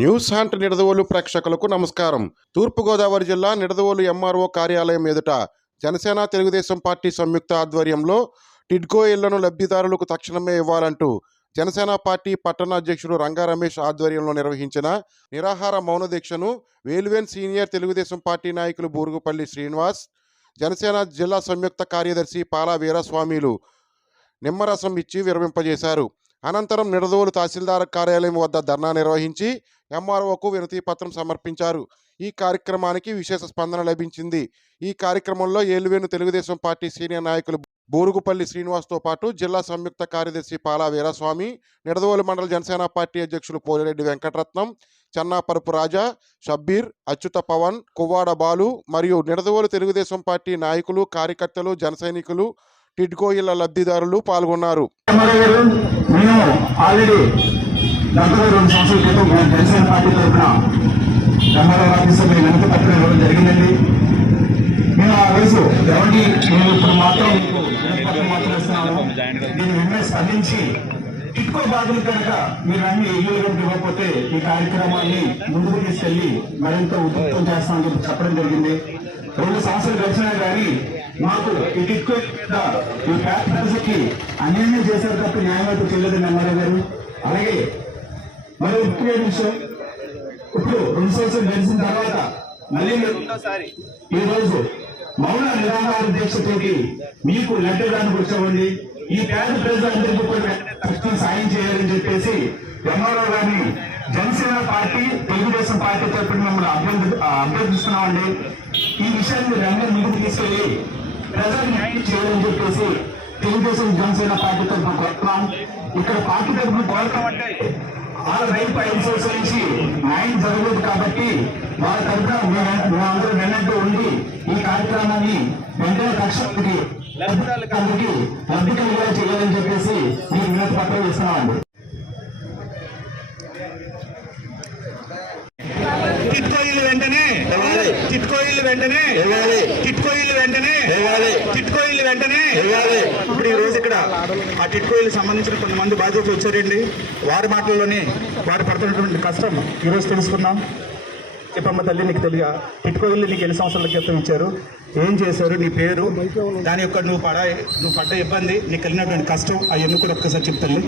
News hunt Nidadavolu ప్రేక్షకులకు నమస్కారం. తూర్పుగోదావరి జిల్లా నిడదవోలు ఎంఆర్ఓ కార్యాలయం ఎదుట జనసేన తెలుగుదేశం పార్టీ సంయుక్త ఆధ్వర్యంలో టిడ్కో ఇళ్లను లబ్ధిదారులకు తక్షణమే ఇవ్వాలంటూ జనసేన పార్టీ పట్టణ అధ్యక్షుడు రంగా రమేష్ ఆధ్వర్యంలో నిర్వహించిన నిరాహార మౌన దీక్షను వేలువేన్ సీనియర్ తెలుగుదేశం పార్టీ నాయకులు బూరుగుపల్లి శ్రీనివాస్, జనసేన జిల్లా సంయుక్త కార్యదర్శి పాలా వీరస్వామిలు నిమ్మరసం ఇచ్చి విరమింపజేశారు. అనంతరం నిడదవోలు తహసీల్దార్ కార్యాలయం వద్ద ధర్నా నిర్వహించి ఎంఆర్ఓకు వినతి పత్రం సమర్పించారు. ఈ కార్యక్రమానికి విశేష స్పందన లభించింది. ఈ కార్యక్రమంలో ఏలువేను తెలుగుదేశం పార్టీ సీనియర్ నాయకులు బూరుగుపల్లి శ్రీనివాస్తో పాటు జిల్లా సంయుక్త కార్యదర్శి పాలా వీరస్వామి, నిడదవోలు మండల జనసేన పార్టీ అధ్యక్షులు పోలిరెడ్డి వెంకటరత్నం, చెన్నాపరుపు రాజా, షబ్బీర్, అచ్యుత పవన్, కువ్వాడ బాలు మరియు నిడదవోలు తెలుగుదేశం పార్టీ నాయకులు, కార్యకర్తలు, జన సైనికులు, టిడ్కో ఇళ్ల లబ్ధిదారులు పాల్గొన్నారు. టిడ్కో బాధలు కనుక మీరు అన్ని ఇల్లు ఇవ్వకపోతే ఈ కార్యక్రమాన్ని ముందుకు తీసుకెళ్లి మరింత ఉధృతం చేస్తామని చెప్పి చెప్పడం జరిగింది. 2 సంవత్సరాలు గడిచినా కానీ మాకు ఈ టిడ్కో ఈ ఫ్యాక్టరీకి అన్యాయం చేశారు తప్ప న్యాయమైతే చేయలేదని ఎమ్మెల్యే గారు. అలాగే మరో ముఖ్యమైన విషయం, ఇప్పుడు 2 సంవత్సరాలు గడిచిన తర్వాత మళ్ళీ ఈ రోజు మౌన నిరాహార దీక్షతోటి మీకు లెటర్ దానికి వచ్చామండి. ఈ పేద ప్రజలందరికీ కూడా సాయం చేయాలని చెప్పేసి ఎంఆర్ఓ గారిని జనసేన పార్టీ తెలుగుదేశం పార్టీ తరఫున మిమ్మల్ని అభ్యర్థిస్తున్నామండి. ఈ విషయాన్ని అందరూ ముందుకు తీసుకెళ్లి ప్రజలకు న్యాయం చేయాలని చెప్పేసి తెలుగుదేశం జనసేన పార్టీ తరఫున కోరుతున్నాం. ఇక్కడ పార్టీ తరఫున కోరతామంటే వాళ్ళ రైతు 5 సంవత్సరాల నుంచి న్యాయం జరగలేదు కాబట్టి వాళ్ళ తరఫున మేమందరూ వెన్నట్టు ఉండి ఈ కార్యక్రమాన్ని వెంటనే తక్షణకి లబ్ధిదారులకి లబ్ధి కలిగేలా చేయాలని చెప్పేసి మీకు వినతి పత్రం ఇస్తున్నామండి. టిడ్కో ఇల్లు వెంటనే ఇప్పుడు ఈ రోజు ఇక్కడ ఆ టిడ్కో ఇల్లు సంబంధించిన కొంతమంది బాధ్యతలు వచ్చారండి. వారి మాటల్లోనే వారు పడుతున్నటువంటి కష్టం ఈరోజు తెలుసుకున్నాం. చెప్పమ్మ తల్లి, నీకు తెలియ టిడ్కో ఇల్లు నీకు ఎన్ని సంవత్సరాల క్రితం ఇచ్చారు, ఏం చేశారు, నీ పేరు, దాని యొక్క నువ్వు పడ్డ ఇబ్బంది, నీకు కలిగినటువంటి కష్టం అవన్నీ కూడా ఒక్కసారి చెప్తాను.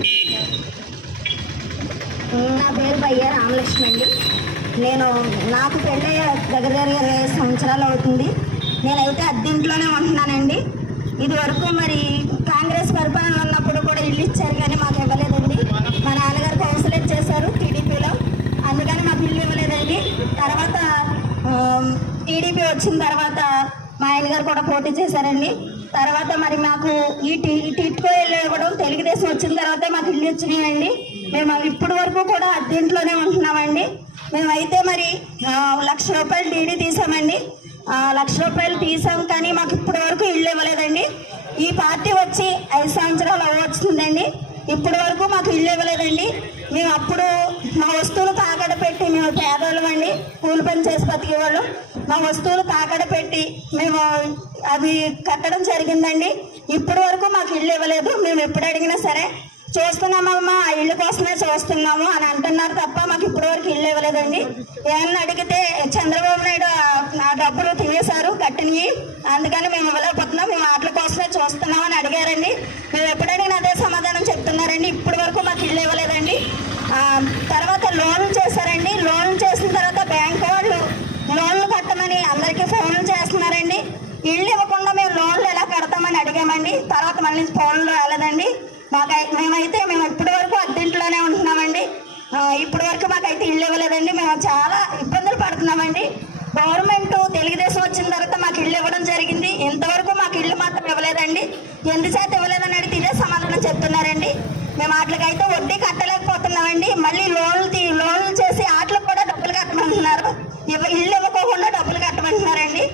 నా పేరు బయ్య రామలక్ష్మి అండి. నాకు పెళ్ళి దగ్గర 20 సంవత్సరాలు అవుతుంది. నేనైతే అద్దెంట్లోనే ఉంటున్నానండి. ఇది వరకు మరి కాంగ్రెస్ పరిపాలన ఉన్నప్పుడు కూడా ఇల్లు ఇచ్చారు కానీ మాకు ఇవ్వలేదండి. మా నాన్నగారు కౌన్సిలర్ చేశారు టీడీపీలో, అందుకని మాకు ఇల్లు ఇవ్వలేదండి. తర్వాత టీడీపీ వచ్చిన తర్వాత మా ఆయన గారు కూడా పోటీ చేశారండి. తర్వాత మరి మాకు ఈ టిడ్కో ఇల్లు ఇవ్వడం తెలుగుదేశం వచ్చిన తర్వాత మాకు ఇల్లు వచ్చినాయండి. మేము ఇప్పటి వరకు కూడా అద్దెంట్లోనే ఉంటున్నామండి. మేమైతే మరి 1,00,000 రూపాయలు డీడీ తీసామండి. 1,00,000 రూపాయలు తీసాం కానీ మాకు ఇప్పటి వరకు ఇల్లు ఇవ్వలేదండి. ఈ పార్టీ వచ్చి 5 సంవత్సరాలు అవ్వచ్చుందండి, ఇప్పటి వరకు మాకు ఇల్లు ఇవ్వలేదండి. మేము అప్పుడు మా వస్తువులు తాకడ పెట్టి, మేము పేదవాళ్ళం అండి, కూలి పని చేసి బతికేవాళ్ళు, మా వస్తువులు తాకడ పెట్టి మేము అవి కట్టడం జరిగిందండి. ఇప్పటి వరకు మాకు ఇల్లు ఇవ్వలేదు. మేము ఎప్పుడు అడిగినా సరే చూస్తున్నామమ్మా, ఆ ఇల్లు కోసమే చూస్తున్నాము అని అంటున్నారు తప్ప మాకు ఇప్పటి వరకు ఇల్లు ఇవ్వలేదండి. ఏమన్నా అడిగితే చంద్రబాబు నాయుడు ఆ డబ్బులు తినేశారు కట్టినవి, అందుకని మేము ఇవ్వలేకపోతున్నాం, మేము వాటి కోసమే చూస్తున్నామని అడిగారండి. మేము ఎప్పుడడిగినా అదే సమాధానం చెప్తున్నారండి. ఇప్పటి వరకు మాకు ఇల్లు ఇవ్వలేదండి. తర్వాత లోన్లు చేశారండి. లోన్లు చేసిన తర్వాత బ్యాంకు వాళ్ళు లోన్లు కట్టమని అందరికీ ఫోన్లు చేస్తున్నారండి. ఇల్లు ఇవ్వకుండా మేము లోన్లు ఎలా కడతామని అడిగామండి. తర్వాత మళ్ళీ ఫోన్లు రాలేదండి. మేము ఇప్పటి వరకు అద్దెంట్లోనే ఉంటున్నామండి. ఇప్పటి వరకు మాకైతే ఇల్లు ఇవ్వలేదండి. మేము చాలా ఇబ్బందులు పడుతున్నామండి. గవర్నమెంట్ తెలుగుదేశం వచ్చిన తర్వాత మాకు ఇల్లు ఇవ్వడం జరిగింది. ఇంతవరకు మాకు ఇల్లు మాత్రం ఇవ్వలేదండి. ఎందుచేత ఇవ్వలేదని అడిగితే ఇదే సమాధానం చెప్తున్నారండి. మేము వాటికైతే వడ్డీ కట్టలేకపోతున్నామండి. మళ్ళీ లోన్లు చేసి వాటికి కూడా డబ్బులు కట్టమంటున్నారు. ఇల్లు ఇవ్వకోకుండా డబ్బులు కట్టమంటున్నారండి.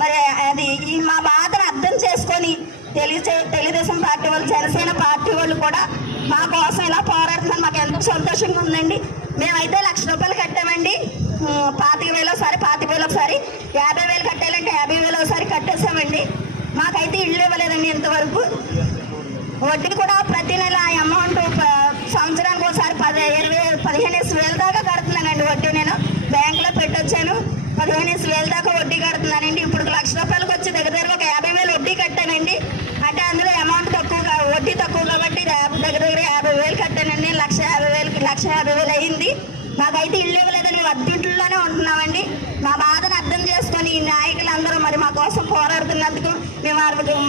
మరి అది మా బాధను అర్థం చేసుకొని తెలుగుదేశం పార్టీ వాళ్ళు, జనసేన పార్టీ వాళ్ళు కూడా మా కోసం ఇలా పోరాడుతున్నారు. మాకు ఎంతో సంతోషంగా ఉందండి. మేమైతే 1,00,000 రూపాయలు కట్టామండి. 25,000 ఒకసారి, 25,000 ఒకసారి, 50,000 కట్టాలంటే 50,000 ఒకసారి కట్టేసామండి. మాకైతే ఇల్లు ఇవ్వలేదండి ఇంతవరకు. వడ్డీ కూడా ప్రతి నెల అమౌంట్ సంవత్సరానికి ఒకసారి 15,000 దాకా కడుతున్నానండి. కట్టానండి వడ్డీ. నేను బ్యాంకులో పెట్టొచ్చాను, 15,000 దాకా వడ్డీ కడుతున్నానండి. ఇప్పుడు ₹1,00,000 వచ్చి దగ్గర ఒక 50,000 వడ్డీ కట్టానండి. అంటే అందులో అమౌంట్ తక్కువ, వడ్డీ తక్కువ కాబట్టి దగ్గర 50,000 కట్టానండి. 1,50,000 అయింది. మాకైతే ఇల్లు ఇవ్వలేదని మేము అద్దెంట్లోనే ఉంటున్నామండి. మా బాధను అర్థం చేసుకొని ఈ నాయకులందరూ మరి మా కోసం పోరాడుతున్నందుకు మేము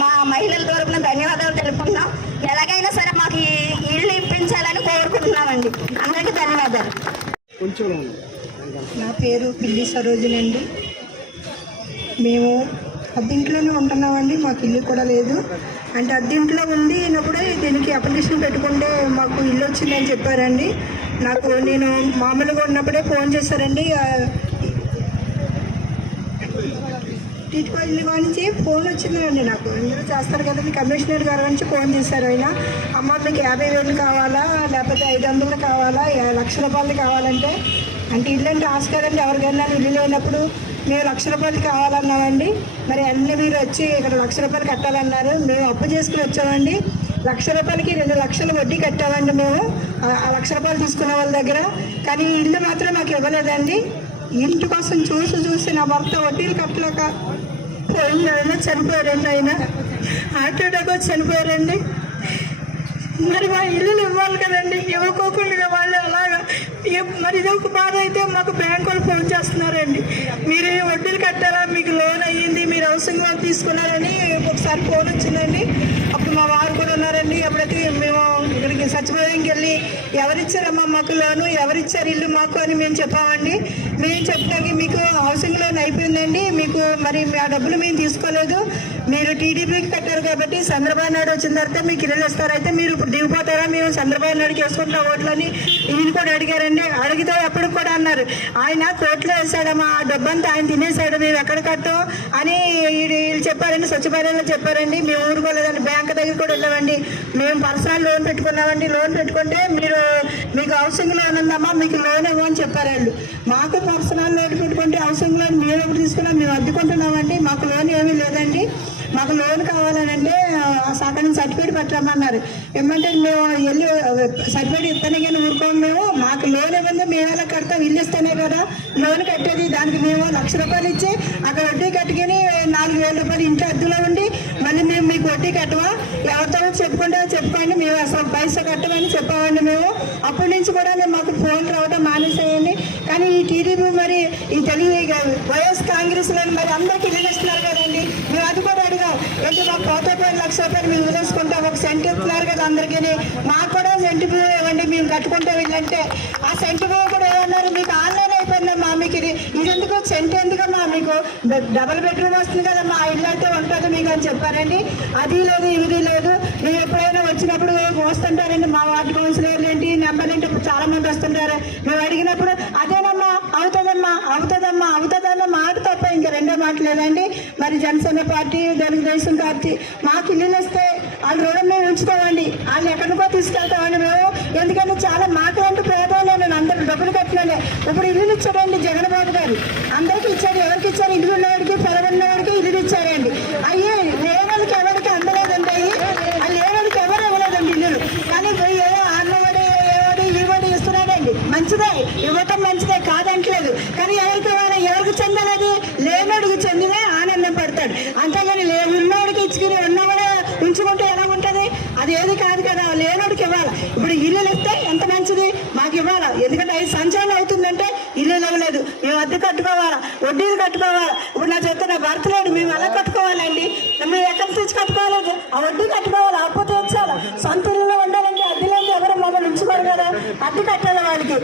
మా మహిళల తరపున ధన్యవాదాలు తెలుపుకుంటున్నాం. ఎలాగైనా సరే మాకు ఈ ఇల్లు ఇప్పించాలని కోరుకుంటున్నామండి. అందరికీ ధన్యవాదాలు. నా పేరు పిల్లి సరోజినండి. మేము అద్దెంట్లోనే ఉంటున్నామండి, మాకు ఇల్లు కూడా లేదు. అంటే అద్దెంట్లో ఉండినప్పుడే దీనికి అప్లికేషన్ పెట్టుకుంటే మాకు ఇల్లు వచ్చిందని చెప్పారండి. నేను మామూలుగా ఉన్నప్పుడే ఫోన్ చేశారండి, టిట్కో ఇల్లు నుంచి ఫోన్ వచ్చిందండి. నాకు ఇందులో చేస్తారు కదండి, కమిషనర్ గారి నుంచి ఫోన్ చేశారు. ఆయన అమ్మ మీకు 50,000 కావాలా లేకపోతే 500 కావాలా, ₹1,00,000 కావాలంటే, అంటే ఇల్లు అంటే ఆశ కదండి ఎవరికైనా. ఇల్లు లేనప్పుడు మేము ₹1,00,000 కావాలన్నామండి. మరి అన్ని మీరు వచ్చి ఇక్కడ ₹1,00,000 కట్టాలన్నారు. మేము అప్పు చేసుకుని వచ్చామండి. ₹1,00,000కి 2,00,000 వడ్డీ కట్టామండి మేము ఆ ₹1,00,000 తీసుకున్న వాళ్ళ దగ్గర. కానీ ఇల్లు మాత్రం మాకు ఇవ్వలేదండి. ఇంటి కోసం చూసి నా భర్త వడ్డీలు కట్టలేక పోయిన చనిపోయారండి. ఆయన హార్ట్ అటాక్ వచ్చి చనిపోయారండి. మరి మా ఇల్లులు ఇవ్వాలి కదండి, ఇవ్వకోకుండా వాళ్ళు అలాగా. మరి ఇది ఒక బాధ అయితే మాకు బ్యాంకు వాళ్ళు ఫోన్ చేస్తున్నారండి, మీరు వడ్డీలు కట్టారా, మీకు లోన్ అయ్యింది, మీరు హౌసింగ్ లోన్ తీసుకున్నారని ఒకసారి ఫోన్ వచ్చిందండి. అప్పుడు మా వారు కూడా ఉన్నారండి. అప్పుడైతే మేము ఇక్కడికి సచివాలయంకి వెళ్ళి ఎవరిచ్చారమ్మా మాకు లోను, ఎవరిచ్చారు ఇల్లు మాకు అని మేము చెప్పామండి. మేము చెప్పడానికి మీకు హౌసింగ్ లోన్ అయిపోయిందండి, మీకు మరి ఆ డబ్బులు మేము తీసుకోలేదు, మీరు టీడీపీకి కట్టారు కాబట్టి చంద్రబాబు నాయుడు వచ్చిన తర్వాత మీకు ఇల్లు ఇస్తారు, అయితే మీరు ఇప్పుడు దిగిపోతారా, మేము చంద్రబాబు నాయుడుకి వేసుకుంటున్న ఓట్లని ఈయన కూడా అడిగారండి. అడిగితే అప్పుడు కూడా అన్నారు, ఆయన కోర్టులో వేసాడమ్మా, ఆ డబ్బంతా ఆయన తినేసాడు, మేము ఎక్కడ కట్టాం అని వీళ్ళు చెప్పారండి. సచివాలయంలో చెప్పారండి. మేము ఊరుకోలేదండి, బ్యాంక్ దగ్గర కూడా వెళ్ళామండి. మేము పర్సనల్ లోన్ పెట్టుకున్నామండి. లోన్ పెట్టుకుంటే మీకు హౌసింగ్ లోన్ ఉందమ్మా, మీకు లోన్ ఇవ్వని చెప్పారు వాళ్ళు. మాకు పర్సనల్ లోన్ పెట్టుకుంటే హౌసింగ్ లోన్ మేము ఎప్పుడు తీసుకున్నాం, మేము అడ్డుకుంటున్నామండి. మాకు లోన్ ఏమీ లేదండి. మాకు లోన్ కావాలనంటే అక్కడ నుంచి సర్టిఫికేట్ పెట్టమన్నారు. ఏమంటే మేము వెళ్ళి సర్టిఫికేట్ ఇస్తేనే కానీ ఊరుకోము మేము. మాకు లోన్ ఇవ్వండి, మేము ఎలా కడతాం, ఇల్లు ఇస్తేనే కదా లోన్ కట్టేది. దానికి మేము ₹1,00,000 ఇచ్చి అక్కడ వడ్డీ కట్టుకుని ₹4,000 ఇంట్లో అద్దెలో ఉండి మళ్ళీ మేము మీకు వడ్డీ కట్టవా, ఎవరితో చెప్పుకోండి, మేము అసలు పైసా కట్టమని చెప్పామండి మేము. అప్పటి నుంచి కూడా మాకు ఫోన్ రావడం మానేసేయండి. కానీ ఈ టీడీపీ మరి ఈ తెలుగు వైఎస్ కాంగ్రెస్లో మరి అందరికీ ఇల్లు ఇస్తున్నారు కదండి. మేము అది కూడా అడిగాం, ఏంటి మాకు ₹1,00,000 మేము వదిలేసుకుంటాం, ఒక సెంట్ ఇస్తున్నారు కదా అందరికీ, మాకు కూడా సెంటు భూమి ఇవ్వండి మేము కట్టుకుంటే వీళ్ళంటే. ఆ సెంటు భూమి కూడా ఏమన్నారు, మీకు ఆన్లైన్ అయిపోయిందమ్మా, మీకు ఇది ఎందుకు సెంట్ ఎందుకమ్మా, మీకు డబుల్ బెడ్రూమ్ వస్తుంది కదమ్మా, ఆ ఇల్లు అంటే ఉంటుంది మీకు అని చెప్పారండి. అది లేదు ఇది లేదు. మేము ఎప్పుడైనా వచ్చినప్పుడు వస్తుంటారండి మా వార్డు కౌన్సిలర్లు ఏంటి నెంబర్లు ఏంటి, చాలా మంది వస్తుంటారు. మేము అడిగినప్పుడు అదేనమ్మా అవుతుందన్న మాట తప్ప ఇంకా రెండో మాట లేదండి. మరి జనసేన పార్టీ, తెలుగుదేశం పార్టీ మాకు ఇల్లులు వస్తే వాళ్ళు రుణం మేము ఉంచుతామండి, వాళ్ళు ఎక్కడికో తీసుకెళ్తామండి మేము. ఎందుకంటే చాలా మాట్లాంటి పేదవాళ్ళు, నేను అందరూ డబ్బులు కట్టినానే. ఇప్పుడు ఇల్లులు ఇచ్చాడండి జగన్బాబు గారు, అందరికీ ఇచ్చాడు. ఎవరికి ఇచ్చారు, ఇల్లు ఉన్నవాడికి పొలం ఉన్నవాడికి ఇల్లులు ఇచ్చారండి. అయ్యే లేవాళ్ళకి ఎవరికి అందలేదండి, వాళ్ళు లేవాళ్ళకి ఎవరు ఇవ్వలేదండి ఇల్లులు. కానీ అన్నవాడు ఏవాడు ఈవాడు ఇస్తున్నాడండి, మంచిదే, ఇవ్వటం మంచిదే కాదంటలేదు. కానీ ఎవరికి చెందలేదు, లేనోడికి చెందినే ఆనందం పడతాడు. అంతేగాని ఉన్నవాడికి ఇచ్చుకుని ఉన్నవాడు ఉంచుకుంటే ఎలా ఉంటుంది, అది ఏది కాదు కదా. లేనోడికి ఇవ్వాలి. ఇప్పుడు ఇల్లులు ఇస్తే ఎంత మంచిది, మాకు ఇవ్వాలా. ఎందుకంటే 5 సంవత్సరాలు అవుతుందంటే ఇల్లు ఇవ్వలేదు, మేము అద్దె కట్టుకోవాలా, వడ్డీలు కట్టుకోవాలా. ఇప్పుడు నా చేత నా భర్త లేడు, మేము ఎలా కట్టుకోవాలండి, మేము ఎక్కడ తెచ్చి కట్టుకోవాలి, ఆ వడ్డీ కట్టుకోవాలి, అప్పు తెచ్చాలి. సొంత ఇల్లులో ఉండాలంటే అద్దెలేండి ఎవరు మమ్మల్ని ఉంచుకోరు కదా, అద్దె కట్టాలి వాళ్ళకి.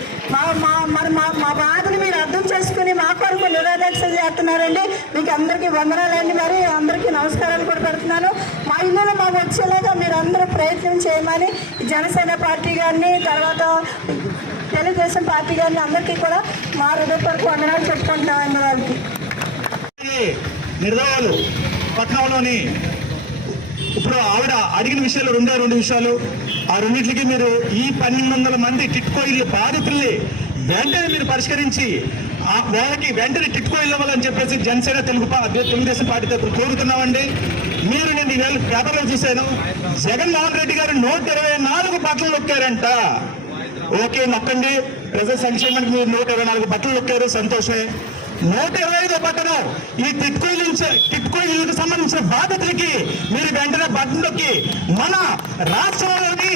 మా బాధలు మీరు అర్థం చేసుకుని మా కొరకు నిరాదీక్ష చేస్తున్నారండి. మీకు అందరికీ వందనాలండి. మరి అందరికీ నమస్కారాలు కూడా పెడుతున్నాను. మా ఇల్లులో మాకు వచ్చేలాగా మీరు అందరూ ప్రయత్నం చేయమని జనసేన పార్టీ గారిని, తర్వాత తెలుగుదేశం పార్టీ గారిని అందరికీ కూడా మా హృదయపూర్వక వందనాలు చెప్పుకుంటున్నామండి. వాళ్ళకి నిర్దవాలు పట్టణంలోని ఇప్పుడు ఆవిడ అడిగిన విషయాలు రెండు విషయాలు. ఆ రెండింటికి మీరు ఈ 1,200 మంది టిట్కో ఇల్లు బాధితుల్ని వెంటనే మీరు పరిష్కరించి వాళ్ళకి వెంటనే టిట్కో ఇల్లు ఇవ్వాలని చెప్పేసి జనసేన తెలుగుదేశం పార్టీ తరఫున కోరుతున్నామండి. నేను ఈవేళ పేపర్లో చూశాను, జగన్మోహన్ రెడ్డి గారు 124 బట్టలు నొక్కారంట. ఓకే నొక్కండి. ప్రజల సంక్షేమానికి మీరు 124 బట్టలు నొక్కారు, సంతోషమే. 125 బట్టను ఈ టిట్కో ఇళ్ళకి సంబంధించిన బాధితులకి మీరు వెంటనే బట్టలు నొక్కి మన రాష్ట్రంలోని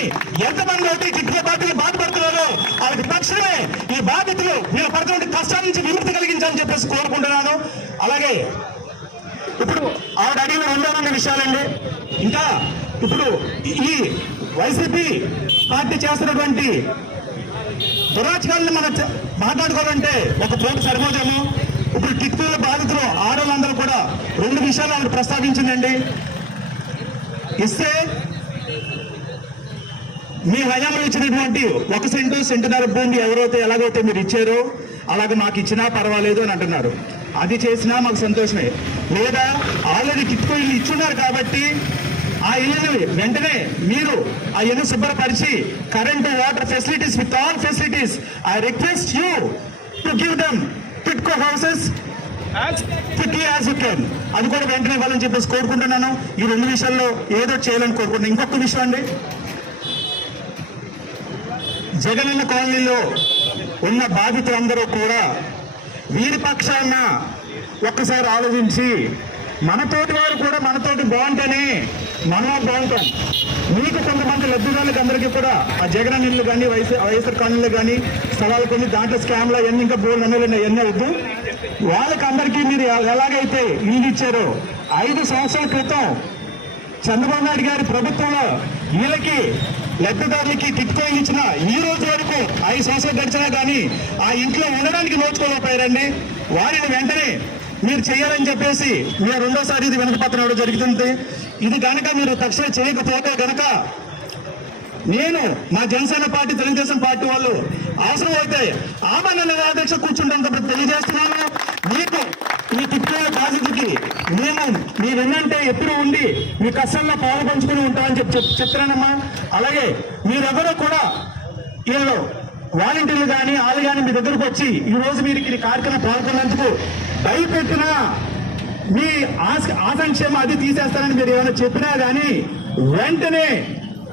ఎంతమంది అయితే టిట్కో బాధితులు బాధపడుతున్నారో వాళ్ళకి తక్షణమే ఈ బాధితులు మీరు పడుతున్న కష్టాల నుంచి విముక్తి కలిగించాలని చెప్పేసి కోరుకుంటున్నాను. అలాగే ఇప్పుడు ఆవిడ అడిగిన 2 విషయాలండి. ఇంకా ఇప్పుడు ఈ వైసీపీ పార్టీ చేస్తున్నటువంటి దురాచకాలను మనం మాట్లాడుకోవాలంటే ఒక పోటీ సరిపోదేమో. ఇప్పుడు టిట్కోల బాధితులు ఆడవాళ్ళందరూ కూడా 2 విషయాలు ఆవిడ ప్రస్తావించిందండి. ఇస్తే మీ హయాంలో ఇచ్చినటువంటి 1 సెంటు సెంటున్నర భూమి ఎవరైతే ఎలాగైతే మీరు ఇచ్చారో అలాగే మాకు ఇచ్చినా పర్వాలేదు అని అంటున్నారు. అది చేసినా మాకు సంతోషమే. లేదా ఆల్రెడీ టిట్కో ఇల్లు ఇచ్చున్నారు కాబట్టి ఆ ఇల్లుని వెంటనే మీరు ఆ ఇల్లు శుభ్రపరిచి current water facilities with all facilities I request you to give them TIDCO houses quickly as you can. అది కూడా వెంటనే ఇవ్వాలని చెప్పేసి కోరుకుంటున్నాను. ఈ 2 విషయాల్లో ఏదో చేయాలని కోరుకుంటున్నాను. ఇంకొక విషయం అండి, జగనన్న కాలనీలో ఉన్న బాధితులందరూ కూడా వీరి పక్షాన ఒక్కసారి ఆలోచించి మనతోటి వారు కూడా మనతోటి బాగుంటేనే మనం బాగుంటాం. మీకు కొంతమంది లబ్ధిదారులకు అందరికీ కూడా ఆ జగనన్న ఇల్లు కానీ వైఎస్ఆర్ కాలనీలు కానీ స్థలాలు కొన్ని దాంట్లో స్కామ్లు అవన్నీ ఇంకా బోర్డు అన్నీ ఎన్ని వద్దు. వాళ్ళకి అందరికీ మీరు ఎలాగైతే ఇల్లు ఇచ్చారో 5 సంవత్సరాల క్రితం చంద్రబాబు నాయుడు గారి ప్రభుత్వంలో వీళ్ళకి లబ్ధిదారులకి టిట్కో ఇచ్చిన ఈ రోజు వరకు 5 సంవత్సరాలు గడిచినా కానీ ఆ ఇంట్లో ఉండడానికి నోచుకోలేకపోయారండి. వారిని వెంటనే మీరు చేయాలని చెప్పేసి మీరు 2వ సారి ఇది వినతిపత్రం ఇవ్వడం జరుగుతుంది. ఇది కనుక మీరు తక్షణం చేయకపోతే కనుక నేను మా జనసేన పార్టీ తెలుగుదేశం పార్టీ వాళ్ళు అవసరం అయితే ఆమరణ నిరాదీక్ష కూర్చుంటాం కాబట్టి తెలియజేస్తున్నాను. మీకు ఈ టిట్కో బాధితులకి మేము మీ వెన్నంటే ఎప్పుడు ఉండి మీ కష్టంలో పాలు పంచుకుని ఉంటామని చెప్తున్నానమ్మా. అలాగే మీరెవరో కూడా వీళ్ళు వాలంటీర్లు కానీ వాళ్ళు కానీ మీ దగ్గరకు వచ్చి ఈ రోజు మీరు ఈ కార్యక్రమం పాల్గొన్నందుకు భయపెట్టిన మీ ఆసంక్షేమ అది తీసేస్తానని మీరు ఏమైనా చెప్పినా కానీ వెంటనే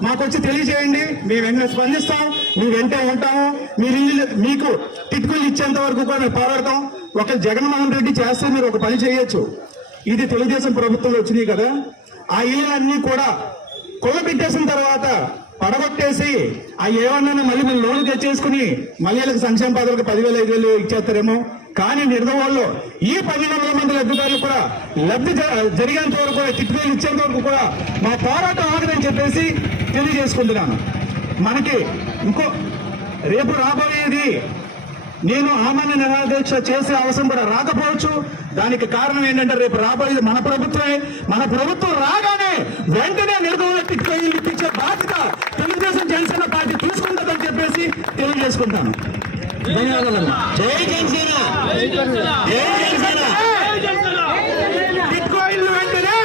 మాకు వచ్చి తెలియజేయండి. మేము వెంటనే స్పందిస్తాం, మీ వెంటే ఉంటాము. మీరు మీకు టిట్కోలు ఇచ్చేంత వరకు కూడా మేము పోరాడతాం. ఒక జగన్మోహన్ రెడ్డి చేస్తే మీరు ఒక పని చేయొచ్చు. ఇది తెలుగుదేశం ప్రభుత్వంలో వచ్చినాయి కదా, ఆ ఇళ్ళన్నీ కూడా కొల్లబెట్టేసిన తర్వాత పడగొట్టేసి ఆ ఏమన్నా మళ్ళీ మీరు లోన్లు తెచ్చేసుకుని మళ్ళీ వీళ్ళకి సంక్షేమ పథకాలకు 10,000 5,000 ఇచ్చేస్తారేమో. కానీ నిర్దవాళ్ళు ఈ 1,200 మంది లబ్ధిదారులు కూడా లబ్ధి జరిగేంత వరకు కూడా టిట్కోలు ఇచ్చేంత వరకు కూడా మా పోరాటం ఆగదని చెప్పేసి తెలియజేసుకుంటున్నాను. మనకి ఇంకో రేపు రాబోయేది నేను ఆమరణ నిరాదీక్ష చేసే అవసరం కూడా రాకపోవచ్చు. దానికి కారణం ఏంటంటే రేపు రాబోయేది మన ప్రభుత్వమే. మన ప్రభుత్వం రాగానే వెంటనే నిర్గమన టిట్కో ఇల్లు ఇప్పించే బాధ్యత తెలుగుదేశం జనసేన పార్టీ తీసుకుంటుందని చెప్పేసి తెలియజేసుకుంటాను. ధన్యవాదాలు. జై జనసేన, జై జనసేన. టిట్కో ఇల్లు వెంటనే